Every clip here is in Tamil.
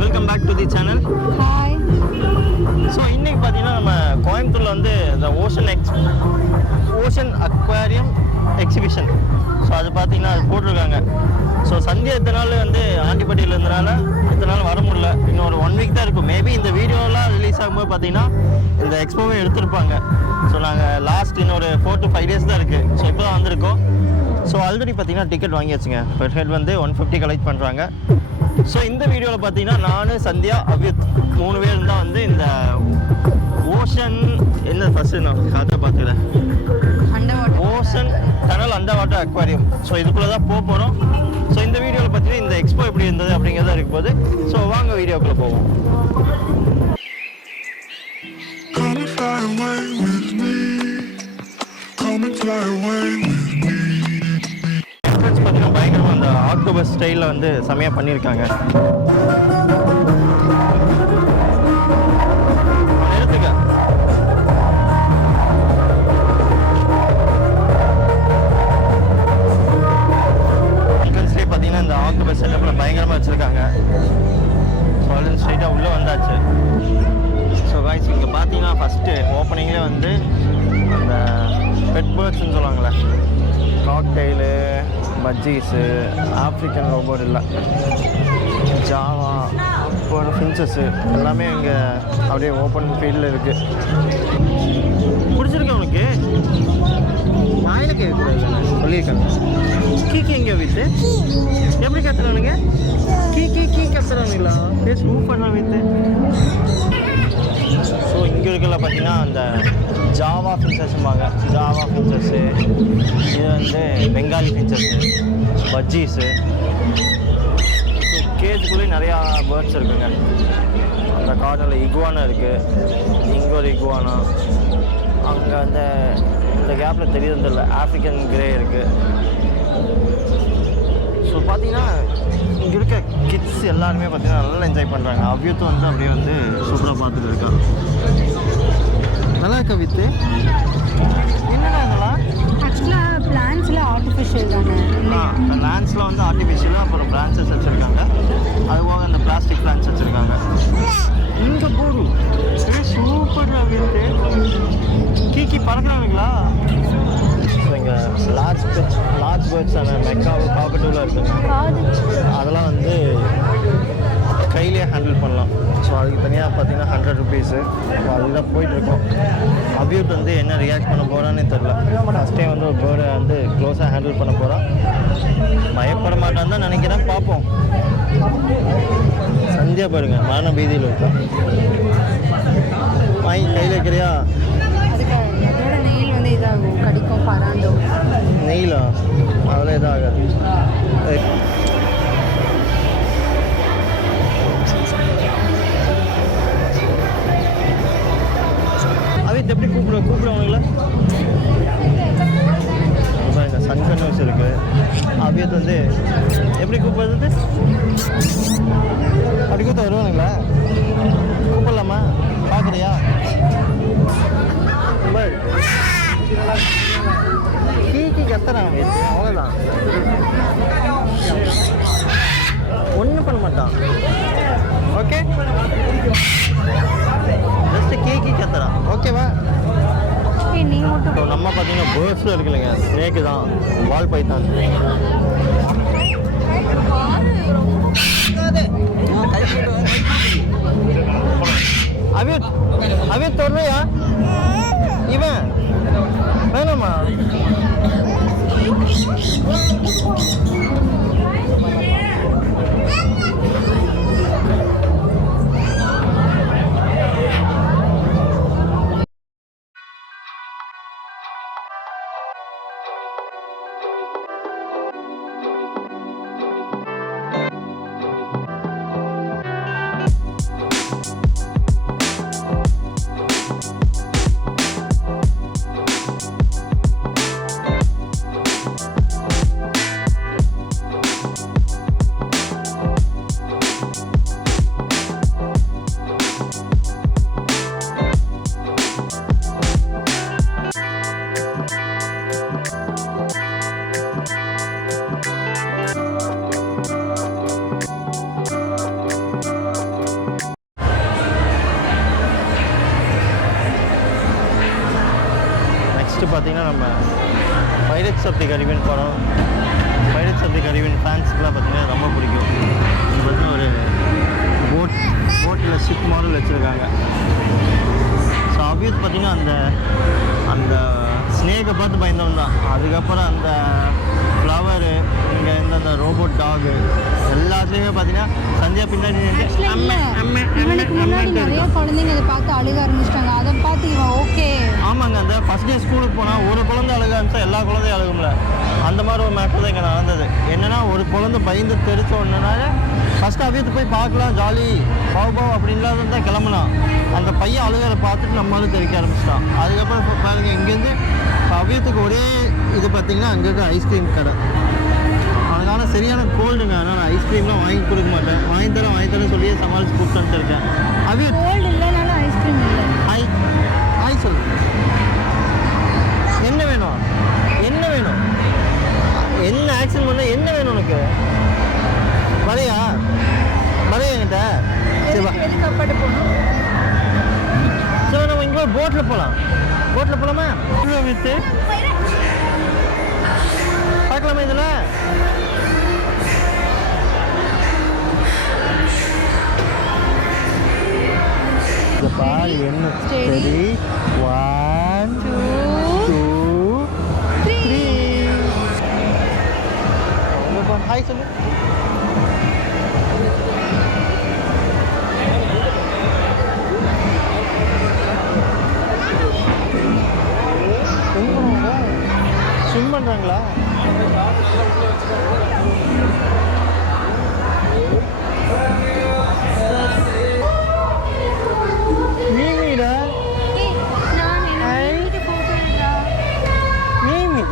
Welcome back to the channel. Hi. So இன்றைக்கி பார்த்தீங்கன்னா நம்ம கோயம்புத்தூரில் வந்து இந்த ஓஷன் அக்வாரியம் எக்ஸிபிஷன். ஸோ அது பார்த்தீங்கன்னா அது போட்டிருக்காங்க. ஸோ சந்தியா இத்தனை நாள் வந்து ஆண்டிப்பட்டியில் இருந்தனால இத்தனை நாள் வர முடியல. இன்னொரு 1 வீக் தான் இருக்கும். மேபி இந்த வீடியோலாம் ரிலீஸ் ஆகும்போது பார்த்தீங்கன்னா இந்த எக்ஸ்போவே எடுத்திருப்பாங்க. ஸோ நாங்கள் லாஸ்ட் இன்னொரு 4 to 5 days தான் இருக்குது. ஸோ இப்போ தான் வந்திருக்கோம். ஸோ ஆல்ரெடி பார்த்தீங்கன்னா டிக்கெட் வாங்கியாச்சுங்க. பெர் ஹெட் வந்து 150 கலெக்ட் பண்ணுறாங்க. ஸோ இந்த வீடியோவில் பார்த்தீங்கன்னா நான், சந்தியா, அவ்யுத் 3 பேர் தான் வந்து இந்த ஓஷன் என்ன ஃபஸ்ட்டு நான் கதை பார்த்துக்கிறேன். Ocean tunnel under water aquarium. So இதுக்குள்ளே தான் போக போகிறோம். ஸோ இந்த வீடியோவில் பார்த்தீங்கன்னா இந்த எக்ஸ்போ எப்படி இருந்தது அப்படிங்கிறத இருக்கும் போது ஸோ வாங்க வீடியோக்குள்ளே போவோம். பார்த்தீங்கன்னா பயங்கரமாக அந்த ஆக்டோபஸ் ஸ்டைலில் வந்து செமையாக பண்ணியிருக்காங்க. எடுத்துக்க என்ட்ரன்ஸ்லேயே பார்த்தீங்கன்னா இந்த ஆக்டோபஸ் செட்டப்பில் பயங்கரமாக வச்சுருக்காங்க. ஸோ அது ஸ்ட்ரைட்டாக உள்ளே வந்தாச்சு. ஸோ காய்ஸ் இங்கே பார்த்தீங்கன்னா ஃபஸ்ட்டு ஓப்பனிங்லேயே வந்து அந்த பெட் பேர்ட்ஸ்ன்னு சொல்லுவாங்களே, காக்டெயிலு, பஜ்ஜீஸு, ஆப்ரிக்கன் ரோபோட் இல்லை, ஜாவா, அப்புறம் ஃபின்ச்சஸ்ஸு எல்லாமே இங்கே அப்படியே ஓப்பன் ஃபீல்டில் இருக்குது. பிடிச்சிருக்கேன் உனக்கு? வாயில் கேட்கக்கூடாது சொல்லியிருக்காங்க. கீ எங்கே வித்து எப்படி கத்துறானுங்க? கீ கத்துறானுங்களா? சூப்பராக வித்து. ஸோ இங்கே இருக்கல பார்த்தீங்கன்னா அந்த ஜாவா ஃபின்ச்சஸ்ம்பாங்க. ஜாவா ஃபின்ச்சஸ்ஸு, இது வந்து பெங்காலி ஃபின்ச்சஸ்ஸு, பஜ்ஜீஸு. கேஜுக்குள்ளேயும் நிறையா பேர்ட்ஸ் இருக்குங்க. அந்த கார்னரில் இகுவானா இருக்குது, இங்கே ஒரு இகுவானா, அங்கே அந்த இந்த கேப்பில் தெரியறதில்ல ஆஃப்ரிக்கன் கிரே இருக்குது. ஸோ பார்த்தீங்கன்னா இங்கே இருக்க கிட்ஸ் எல்லாருமே பார்த்தீங்கன்னா நல்லா என்ஜாய் பண்ணுறாங்க. அவ்யுத் வந்து அப்படியே வந்து சூப்பராக பார்த்துட்டு இருக்காங்க. நல்லா இருக்கா வித்து? என்னடா இதெல்லாம்? ஆக்சுவலாக பிளான்ஸில் ஆர்டிஃபிஷியல் தானே. பிளான்ஸில் வந்து ஆர்டிஃபிஷியலாக அப்புறம் பிரான்ச்சஸ் வச்சுருக்காங்க. அது போக அந்த பிளாஸ்டிக் பிளான்ஸ் வச்சுருக்காங்க. இங்கே போடு சூப்பராக வித்து. கீக்கி பறக்கிறானுங்களா? இங்கே லார்ஜ் பேர்ட்ஸான மெக்காவு, காக்கட்டூலாம் இருக்குங்க. அதெல்லாம் வந்து கையிலே ஹேண்டில் பண்ணலாம். ஸோ அதுக்கு தனியாக பார்த்தீங்கன்னா 100 rupees. ஸோ அதுதான் போயிட்டுருக்கோம். அவ்யுத் வந்து என்ன ரியாக்ட் பண்ண போகிறான்னு தெரில. ஃபஸ்ட் டைம் வந்து ஒரு பேர்டை வந்து க்ளோஸாக ஹேண்டில் பண்ண போகிறான். பயப்பட மாட்டான்னு தான் நினைக்கிறேன். பார்ப்போம். சந்தியா பாருங்க மரண பீதியில் இருக்கா. வாங்கி கையில் வைக்கிறியா? நெயில் வந்து இதாகும், கடிக்கும், பராண்டும். நெயிலா? அதெல்லாம் இதாகாது. அவித் எப்படி கூப்பிடுவானுங்களா? பாருங்க சன்கன்வஸ் இருக்குது. அவியத் வந்து எப்படி கூப்பிடுறது? அப்படி கூப்பிட்டு வருவானுங்களா? கூப்பிடலாமா? பார்க்குறியா? கீக்கி கத்துறான் அவியத். அவ்வளோதான், ஒன்றும் பண்ண மாட்டான். ஓகே, ஜஸ்ட்டு கீக்கி கத்துறான். ஓகேவா? நீ மட்டும் நம்ம பார்த்தீங்கன்னா பேர்ட்ஸில் இருக்குல்லைங்க, ஸ்னேக்கு தான், வால் பைத்தான். அவியத் தொடரையா? இவன் வேணாமா? நெக்ஸ்ட்டு பார்த்தீங்கன்னா நம்ம பைரட்ஸ் ஆஃப் தி கரீபியன் படம். பைரட்ஸ் ஆஃப் தி கரீபியன் ஃபேன்ஸுக்குலாம் பார்த்தீங்கன்னா ரொம்ப பிடிக்கும். இது பார்த்தீங்கன்னா ஒரு போட்டில் ஷிப் மாடல் வச்சுருக்காங்க. ஸோ அபியூத் பார்த்தீங்கன்னா அந்த ஸ்னேக்கை பார்த்து பயந்தவன் தான். அதுக்கப்புறம் அந்த ஃப்ளவரு, இங்கே இருந்த அந்த ரோபோட் டாகு எல்லாத்துலேயுமே பார்த்தீங்கன்னா சந்தியா பின்னாடி இவனுக்கு முன்னாடி நிறைய குழந்தைங்க அதை பார்த்து அழுக ஆரம்பிச்சிட்டாங்க. அதை பார்த்து இவன் ஓகே. ஆமாங்க, அந்த ஃபஸ்ட் டே ஸ்கூலுக்கு போனால் ஒரு குழந்தை அழுக ஆரம்பிச்சா எல்லா குழந்தையும் அழுகும்ல, அந்த மாதிரி ஒரு மேட்டர் தான் இங்கே நடந்தது. என்னென்னா ஒரு குழந்தை பயந்து தெரிச்ச ஒன்றுனால ஃபஸ்ட்டு அபியத்து போய் பார்க்கலாம், ஜாலி பாவ் அப்படின்லாம் தான் கிளம்புனான். அந்த பையன் அழுகிறத பார்த்துட்டு நம்மளாலும் தெரிவிக்க ஆரம்பிச்சிட்டான். அதுக்கப்புறம் இப்போ பாருங்க, இங்கேருந்து அபியத்துக்கு ஒரே இது பார்த்தீங்கன்னா அங்கே இருக்க ஐஸ்கிரீம் கடை. அதனால சரியான கோல்டுங்க, அதனால் ஐஸ்கிரீம்லாம் வாங்கி கொடுக்க மாட்டேன். வாங்கி தரேன் சொல்லியே சமாளித்து கூப்பிட்டு இருக்கேன். அபியத் கோல்டு இல்லைனாலும் ஐஸ்கிரீம் இல்லை. ஹாய் சொல்லு, என்ன வேணும் என்ன ஆக்ஷன் பண்ண, என்ன வேணும் உனக்கு? வரையா என்கிட்ட? சரி வா, எதுக்கு அப்பாட்ட போகணும்? சரி நம்ம இங்கே போட்டில் போகலாமா? வித்து பார்க்கலாமா இதில்? இந்த பாரு என்ன. சரி 1 2 3. ஹாய் சொல்லு. ஸ்விம் பண்ணுறாங்களா? மீமிடா மீமி.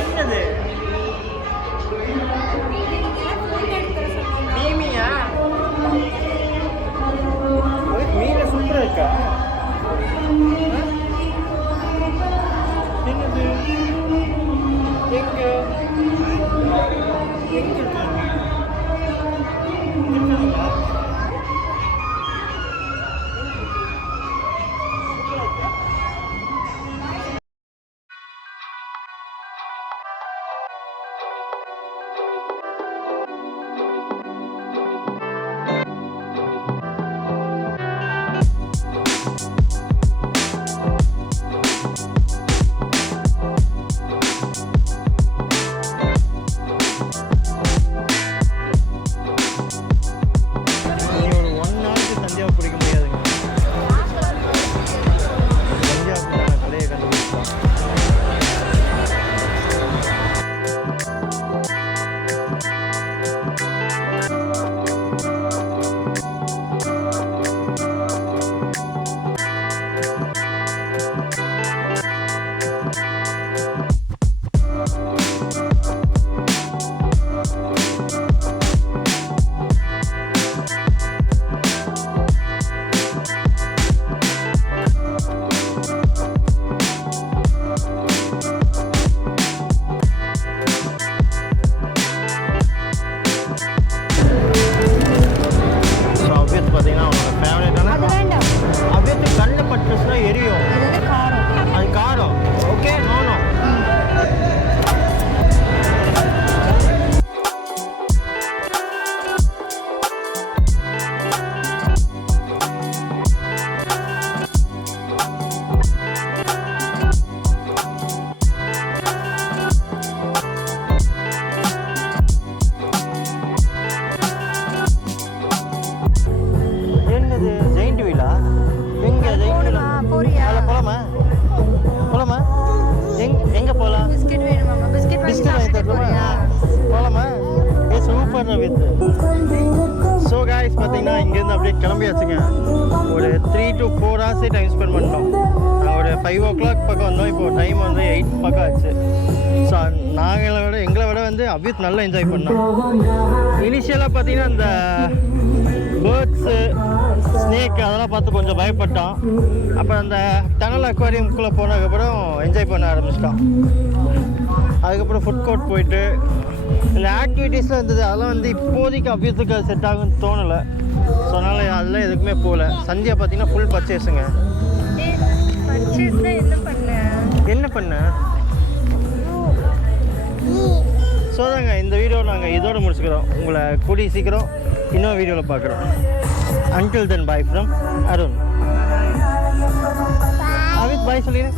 என்னது மீமியா? மீன் சூப்பராக இருக்கா? என்னது எங்க ஸோ காய்ஸ் பார்த்தீங்கன்னா இங்கேருந்து அப்படியே கிளம்பியாச்சுங்க. ஒரு 3 to 4 hours டைம் ஸ்பெண்ட் பண்ணிட்டோம். நாங்கள் ஒரு 5 o'clock பக்கம் வந்தோம். இப்போ டைம் வந்து 8 பக்கம் ஆச்சு. ஸோ எங்களை விட வந்து அபித் நல்லா என்ஜாய் பண்ணோம். இனிஷியலாக பார்த்தீங்கன்னா அந்த பேர்ட்ஸு ஸ்னேக் அதெல்லாம் பார்த்து கொஞ்சம் பயப்பட்டான். அப்புறம் அந்த டனல் அக்வாரியம்குள்ளே போனதுக்கப்புறம் என்ஜாய் பண்ண ஆரம்பிச்சிட்டான். அதுக்கப்புறம் ஃபுட் கோர்ட் போயிட்டு இந்த ஆக்டிவிட்டீஸ்லாம் இருந்தது அதெல்லாம் வந்து இப்போதைக்கு அவ்வியத்துக்கு அது செட் ஆகும்னு தோணலை. ஸோ அதனால் அதெல்லாம் எதுக்குமே போகல. சந்தியா பார்த்தீங்கன்னா ஃபுல் பர்ச்சேஸுங்க. என்ன பண்ண? ஸோ தாங்க இந்த வீடியோ நாங்கள் இதோடு முடிச்சுக்கிறோம். உங்களை கூடிய சீக்கிரம் இன்னொரு வீடியோவில் பார்க்குறோம். Until then, bye from Arun. Avit, bye சொல்லிடு.